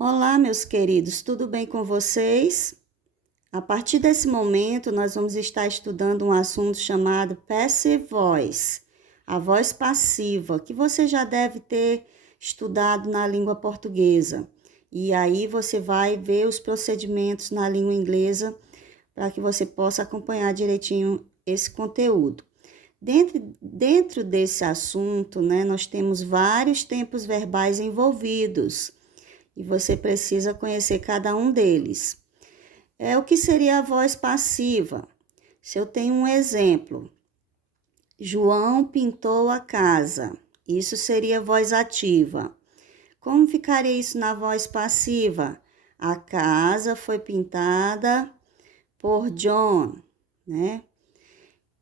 Olá, meus queridos, tudo bem com vocês? A partir desse momento, nós vamos estar estudando um assunto chamado Passive Voice, a voz passiva, que você já deve ter estudado na língua portuguesa. E aí você vai ver os procedimentos na língua inglesa para que você possa acompanhar direitinho esse conteúdo. Dentro desse assunto, nós temos vários tempos verbais envolvidos e você precisa conhecer cada um deles. O que seria a voz passiva? Se eu tenho um exemplo, João pintou a casa, isso seria voz ativa. Como ficaria isso na voz passiva? A casa foi pintada por John, né?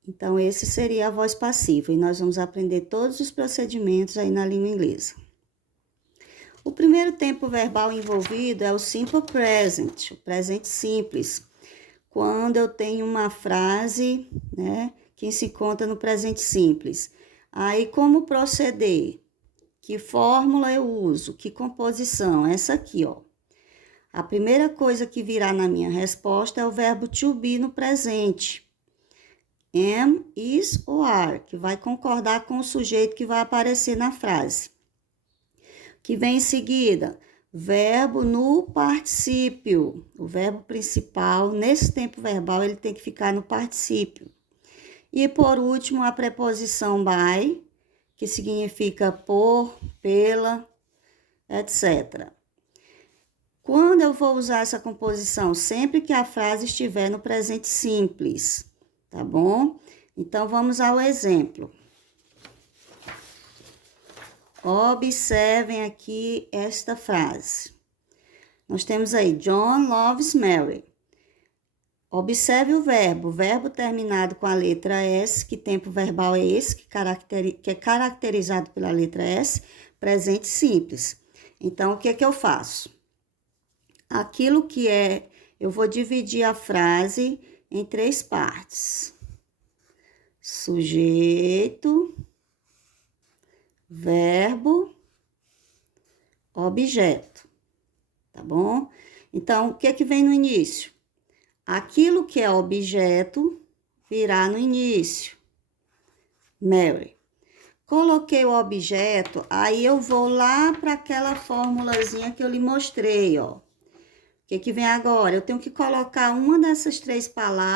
Então, esse seria a voz passiva e nós vamos aprender todos os procedimentos aí na língua inglesa. O primeiro tempo verbal envolvido é o simple present, o presente simples. Quando eu tenho uma frase, que se encontra no presente simples. Aí, como proceder? Que fórmula eu uso? Que composição? Essa aqui, ó. A primeira coisa que virá na minha resposta é o verbo to be no presente. Am, is ou are, que vai concordar com o sujeito que vai aparecer na frase. Que vem em seguida, verbo no particípio. O verbo principal, nesse tempo verbal, ele tem que ficar no particípio. E por último, a preposição by, que significa por, pela, etc. Quando eu vou usar essa composição? Sempre que a frase estiver no presente simples, tá bom? Então, vamos ao exemplo. Observem aqui esta frase. Nós temos aí, John loves Mary. Observe o verbo terminado com a letra S, que tempo verbal é esse, que é caracterizado pela letra S, presente simples. Então, o que é que eu faço? Aquilo que eu vou dividir a frase em 3 partes. Sujeito, verbo, objeto, tá bom? Então, o que é que vem no início? Aquilo que é objeto virá no início. Mary. Coloquei o objeto, aí eu vou lá para aquela formulazinha que eu lhe mostrei, ó. O que é que vem agora? Eu tenho que colocar uma dessas 3 palavras